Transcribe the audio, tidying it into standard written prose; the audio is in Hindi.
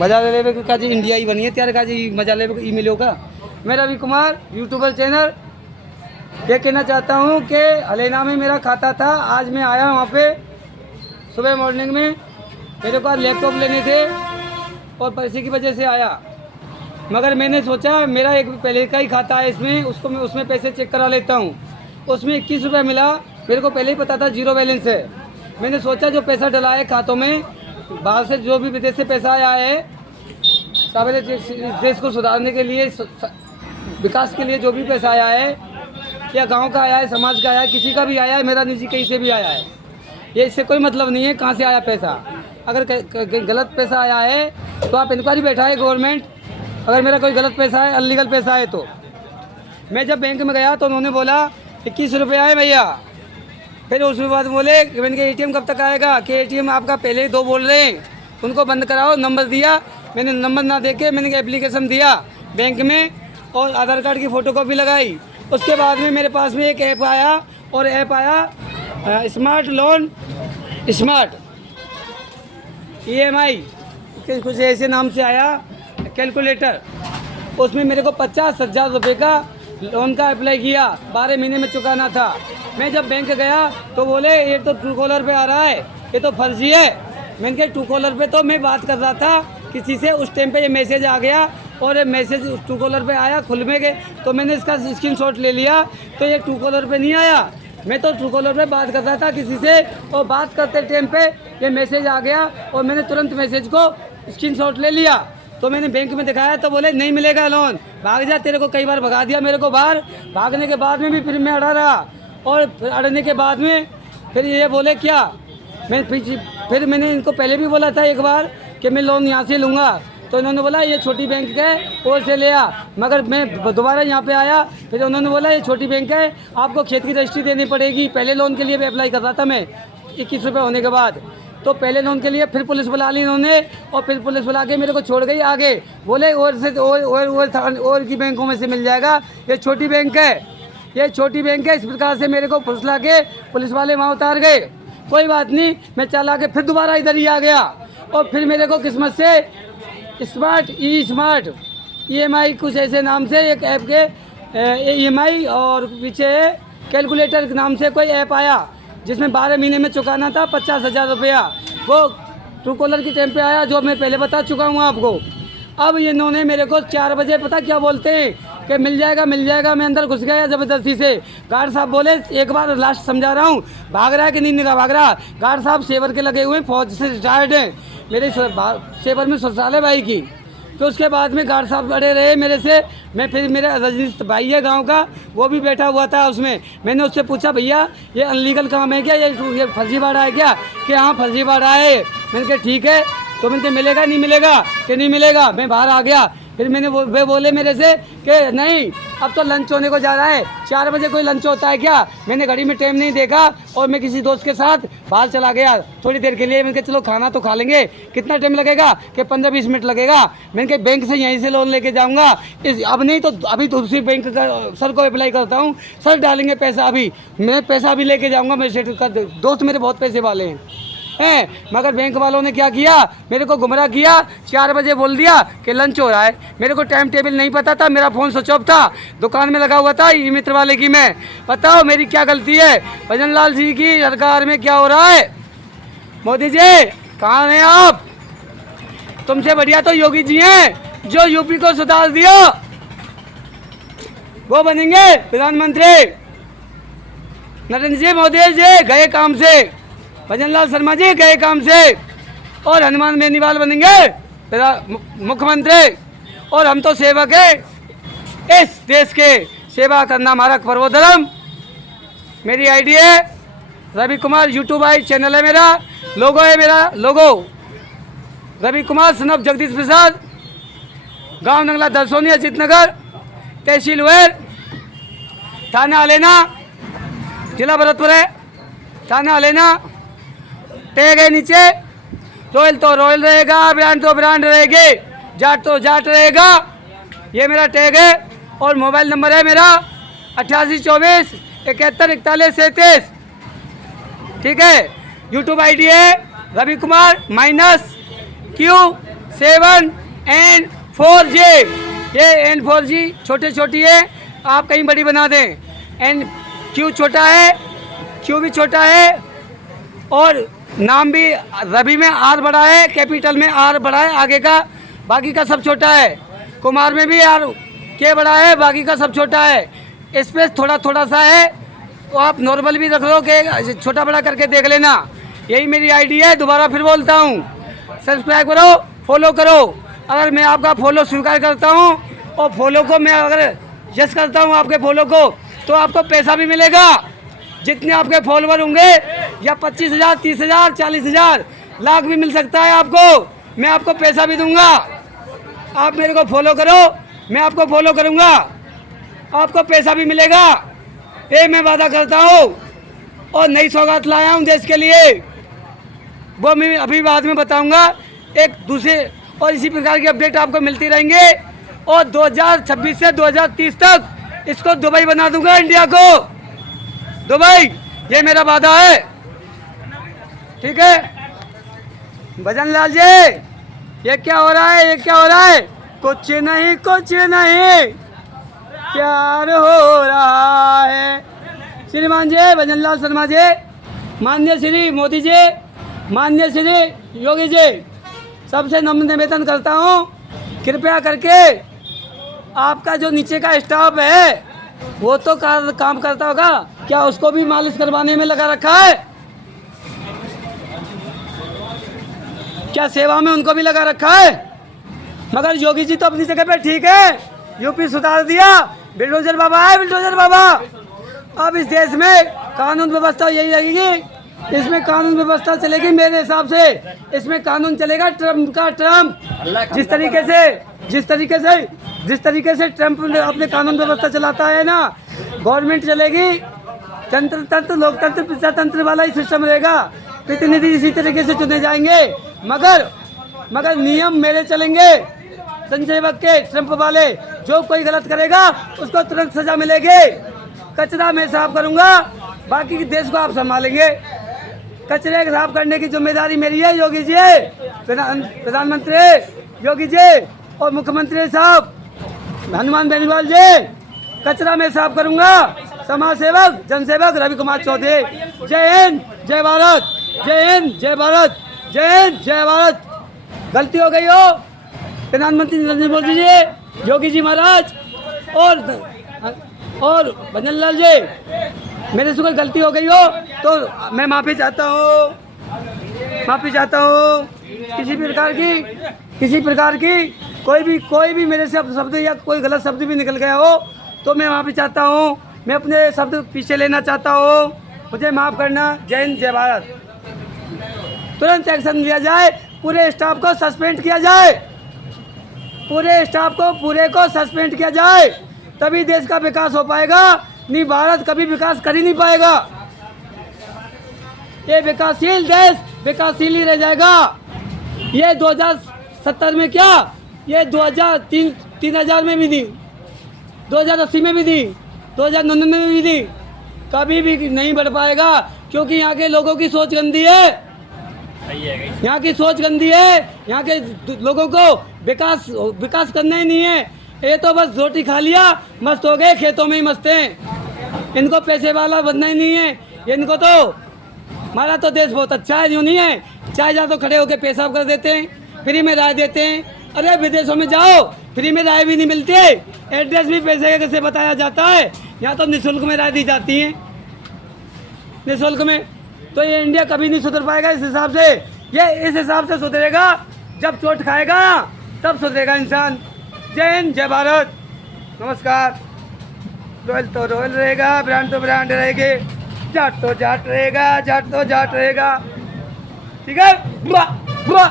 मजा ले लेवे का जी इंडिया ही बनी है त्यार का जी मजा लेवे ई मिलो का। मैं रवि कुमार यूट्यूबर चैनल ये कहना चाहता हूँ कि हलेना में मेरा खाता था। आज मैं आया वहाँ पे सुबह मॉर्निंग में, मेरे पास लैपटॉप लेने थे और पैसे की वजह से आया, मगर मैंने सोचा मेरा एक पहले का ही खाता है इसमें, उसको मैं उसमें पैसे चेक करा लेता हूँ। उसमें 21 रुपये मिला, मेरे को पहले ही पता था जीरो बैलेंस है। मैंने सोचा जो पैसा डला है खातों में, बाहर से जो भी विदेश से पैसा आया है सारे देश को सुधारने के लिए, विकास के लिए जो भी पैसा आया है, या गांव का आया है, समाज का आया है, किसी का भी आया है, मेरा निजी कहीं से भी आया है, ये इससे कोई मतलब नहीं है कहाँ से आया पैसा। अगर गलत पैसा आया है तो आप इंक्वायरी बैठाए गवर्नमेंट, अगर मेरा कोई गलत पैसा है, अनलीगल पैसा है तो। मैं जब बैंक में गया तो उन्होंने बोला 21 रुपये आए भैया। फिर उसके बाद बोले कि मैंने ATM कब तक आएगा, कि ATM आपका पहले ही 2 बोल रहे हैं, उनको बंद कराओ। नंबर दिया, मैंने नंबर ना देके मैंने एप्लीकेशन दिया बैंक में और आधार कार्ड की फ़ोटोकॉपी लगाई। उसके बाद में मेरे पास में एक ऐप आया, और ऐप आया स्मार्ट लोन, स्मार्ट EMI कुछ ऐसे नाम से आया कैलकुलेटर। उसमें मेरे को 50,000 रुपये का लोन का अप्लाई किया, 12 महीने में चुकाना था। मैं जब बैंक गया तो बोले ये तो ट्रू कॉलर पे आ रहा है, ये तो फर्जी है। मैंने कहा ट्रू कॉलर पे तो मैं बात कर रहा था किसी से, उस टाइम पे ये मैसेज आ गया, और ये मैसेज ट्रू कॉलर पे आया खुल में गए, तो मैंने इसका स्क्रीनशॉट ले लिया। तो ये ट्रू कॉलर पे नहीं आया, मैं तो ट्रू कॉलर पे बात कर रहा था किसी से, और बात करते टाइम पे ये मैसेज आ गया और मैंने तुरंत मैसेज को स्क्रीनशॉट ले लिया। तो मैंने बैंक में दिखाया तो बोले नहीं मिलेगा लोन, भाग जा। तेरे को कई बार भगा दिया मेरे को बाहर, भागने के बाद में भी फिर मैं अड़ा रहा, और अड़ने के बाद में फिर ये बोले क्या, फिर मैंने इनको पहले भी बोला था एक बार कि मैं लोन यहाँ से लूँगा, तो इन्होंने बोला ये छोटी बैंक है और से ले आ। मगर मैं दोबारा यहाँ पे आया, फिर उन्होंने बोला ये छोटी बैंक है, आपको खेत की रजिस्ट्री देनी पड़ेगी। पहले लोन के लिए भी अप्लाई कर रहा था मैं 21 रुपये होने के बाद, तो पहले लोन के लिए फिर पुलिस बुला ली इन्होंने, और फिर पुलिस बुला के मेरे को छोड़ गई आगे। बोले और की बैंकों में से मिल जाएगा, ये छोटी बैंक है, ये छोटी बैंक है। इस प्रकार से मेरे को फुसला के पुलिस वाले वहाँ उतार गए। कोई बात नहीं, मैं चला के फिर दोबारा इधर ही आ गया, और फिर मेरे को किस्मत से स्मार्ट EMI कुछ ऐसे नाम से एक ऐप के EMI और पीछे कैलकुलेटर के नाम से कोई ऐप आया, जिसमें 12 महीने में चुकाना था 50,000 रुपया। वो ट्रू कॉलर की टाइम पे आया, जो मैं पहले बता चुका हूँ आपको। अब इन्होंने मेरे को 4 बजे पता क्या बोलते हैं कि मिल जाएगा मिल जाएगा। मैं अंदर घुस गया ज़बरदस्ती से। गार्ड साहब बोले एक बार लास्ट समझा रहा हूँ, भाग रहा है कि नहीं भाग रहा। गार्ड साहब सेवर के लगे हुए, फौज से रिटायर्ड हैं, मेरे सेवर में ससुराल है भाई की। तो उसके बाद में गार्ड साहब बड़े रहे मेरे से। मैं फिर मेरा रजनीश भाई है गांव का, वो भी बैठा हुआ था उसमें। मैंने उससे पूछा भैया ये अनलीगल काम है क्या, ये फर्जीवाड़ा है क्या, कि हाँ फर्जीवाड़ा है। मैंने कहा ठीक है, तो मैंने कहा मिलेगा नहीं मिलेगा, कि नहीं मिलेगा। मैं बाहर आ गया, फिर वे बोले मेरे से कि नहीं अब तो लंच होने को जा रहा है, 4 बजे कोई लंच होता है क्या। मैंने घड़ी में टाइम नहीं देखा और मैं किसी दोस्त के साथ बाहर चला गया थोड़ी देर के लिए। मैंने कहा चलो खाना तो खा लेंगे, कितना टाइम लगेगा, कि 15-20 मिनट लगेगा। मैंने कहा बैंक से यहीं से लोन लेके जाऊंगा, अब नहीं तो अभी दूसरी बैंक का सर को अप्लाई करता हूँ, सर डालेंगे पैसा। अभी मैं पैसा भी लेके जाऊँगा, मेरे सेठ का दोस्त मेरे बहुत पैसे वाले हैं। मगर बैंक वालों ने क्या किया, मेरे को गुमराह किया। 4 बजे बोल दिया कि लंच हो रहा है। मेरे को टाइम टेबल नहीं पता था, मेरा फ़ोन स्विच ऑफ था, दुकान में लगा हुआ था ई मित्र वाले की। मैं बताओ मेरी क्या गलती है। भजन लाल जी की सरकार में क्या हो रहा है। मोदी जी कहाँ हैं आप, तुमसे बढ़िया तो योगी जी हैं, जो यूपी को सुधार दिया, वो बनेंगे प्रधानमंत्री। नरेंद्र जी मोदी जी गए काम से, भजन लाल शर्मा जी गए काम से, और हनुमान बेनीवाल बनेंगे मुख्यमंत्री। और हम तो सेवक है, इस देश के सेवा करना हमारा परमोधर्म। मेरी आईडी है रवि कुमार, यूट्यूब चैनल है मेरा, लोगो है मेरा, लोगो रवि कुमार सनफ जगदीश प्रसाद, गांव नंगला दरसोनी अजीत नगर, तहसील वेर, थाना अलेना, जिला भरतपुर है, थाना अलेना। टैग है नीचे, रॉयल तो रॉयल रहेगा, ब्रांड तो ब्रांड रहेगी, जाट तो जाट रहेगा। ये मेरा टैग है, और मोबाइल नंबर है मेरा 8824 71 41 37। ठीक है। यूट्यूब आईडी है रवि कुमार -Q 7N4J, ये N4G छोटी छोटी है, आप कहीं बड़ी बना दें। Q छोटा है, Q भी छोटा है, और नाम भी रवि में R बड़ा है, कैपिटल में R बड़ा है आगे का, बाकी का सब छोटा है। कुमार में भी R K बड़ा है, बाकी का सब छोटा है। स्पेस थोड़ा थोड़ा सा है, तो आप नॉर्मल भी रख लो कि छोटा बड़ा करके देख लेना। यही मेरी आईडी है, दोबारा फिर बोलता हूँ, सब्सक्राइब करो, फॉलो करो। अगर मैं आपका फॉलो स्वीकार करता हूँ और फॉलो को मैं अगर यस करता हूँ आपके फॉलो को, तो आपको पैसा भी मिलेगा। जितने आपके फॉलोवर होंगे, या 25,000, 30,000, 40,000, लाख भी मिल सकता है आपको, मैं आपको पैसा भी दूंगा। आप मेरे को फॉलो करो, मैं आपको फॉलो करूंगा, आपको पैसा भी मिलेगा, ये मैं वादा करता हूँ। और नई सौगात लाया हूँ देश के लिए, वो मैं अभी बाद में बताऊंगा एक दूसरे, और इसी प्रकार की अपडेट आपको मिलती रहेंगे। और 2026 से 2030 तक इसको दुबई बना दूंगा, इंडिया को दुबई, ये मेरा वादा है। ठीक है भजन लाल जी, ये क्या हो रहा है, ये क्या हो रहा है? कुछ नहीं कुछ नहीं, प्यार हो रहा है। श्रीमान जी भजन लाल शर्मा जी, माननीय श्री मोदी जी, माननीय श्री योगी जी, सबसे नम्र निवेदन करता हूँ, कृपया करके आपका जो नीचे का स्टाफ है वो तो काम करता होगा, क्या उसको भी मालिश करवाने में लगा रखा है? क्या सेवा में उनको भी लगा रखा है? मगर योगी जी तो अपनी जगह पे ठीक है, यूपी सुधार दिया, बिल्डोजर बाबा है, बिल्डोजर बाबा। अब इस देश में कानून व्यवस्था यही लगेगी, इसमें कानून व्यवस्था चलेगी मेरे हिसाब से, इसमें कानून चलेगा ट्रम्प का ट्रम्प। जिस तरीके से ट्रम्प अपने कानून व्यवस्था चलाता है ना, गवर्नमेंट चलेगी, तंत्र लोकतंत्र प्रजातंत्र वाला ही सिस्टम रहेगा, प्रतिनिधि इसी तरीके से चुने जाएंगे। मगर नियम मेरे चलेंगे, संसेवक के, ट्रम्प वाले। जो कोई गलत करेगा उसको तुरंत सजा मिलेगी। कचरा मैं साफ करूंगा, बाकी के देश को आप संभालेंगे। कचरे साफ करने की जिम्मेदारी मेरी है, योगी जी, प्रधानमंत्री योगी जी और मुख्यमंत्री साहब हनुमान बेनीवाल जी, कचरा मैं साफ करूंगा। समाज सेवक जनसेवक रवि कुमार चौधरी। जय हिंद, जय भारत, जय हिंद, जय भारत, जय हिंद, जय भारत। गलती हो गई हो प्रधानमंत्री नरेंद्र मोदी जी, योगी जी महाराज और भजन लाल जी, मेरे से कोई गलती हो गई हो तो मैं माफ़ी चाहता हूँ। किसी प्रकार की कोई भी मेरे से शब्द या कोई गलत शब्द भी निकल गया हो तो मैं माफ़ी चाहता हूँ। मैं अपने शब्द पीछे लेना चाहता हूँ, मुझे माफ़ करना। जय हिंद, जय भारत। तुरंत एक्शन लिया जाए, पूरे स्टाफ को सस्पेंड किया जाए, पूरे स्टाफ को पूरे को सस्पेंड किया जाए, तभी देश का विकास हो पाएगा, नहीं भारत कभी विकास कर ही नहीं पाएगा। ये विकासशील देश विकासशील ही रह जाएगा। ये 2070 में क्या, ये 2003 में भी दी, 2080 में भी दी, 2099 में भी दी, कभी भी नहीं बढ़ पाएगा, क्योंकि यहाँ के लोगों की सोच गंदी है। यहाँ की सोच गंदी है, यहाँ के लोगों को विकास करना ही नहीं है। ये तो बस रोटी खा लिया, मस्त हो गए, खेतों में ही मस्त हैं। इनको पैसे वाला बनना ही नहीं है। इनको तो हमारा तो देश बहुत अच्छा है, यूँ नहीं है, चाहे जा तो खड़े होकर पेशाब कर देते हैं, फ्री में राय देते हैं। अरे विदेशों में जाओ, फ्री में राय भी नहीं मिलती है, एड्रेस भी पैसे से बताया जाता है। यहाँ तो निःशुल्क में राय दी जाती है, निःशुल्क में। तो ये इंडिया कभी नहीं सुधर पाएगा इस हिसाब से। ये इस हिसाब से सुधरेगा जब चोट खाएगा, तब सुधरेगा इंसान। जय हिंद, जय भारत, नमस्कार। रॉयल तो रॉयल रहेगा, ब्रांड तो ब्रांड रहेगी, जाट तो जाट रहेगा, जाट तो जाट रहेगा। ठीक है, बुआ बुआ।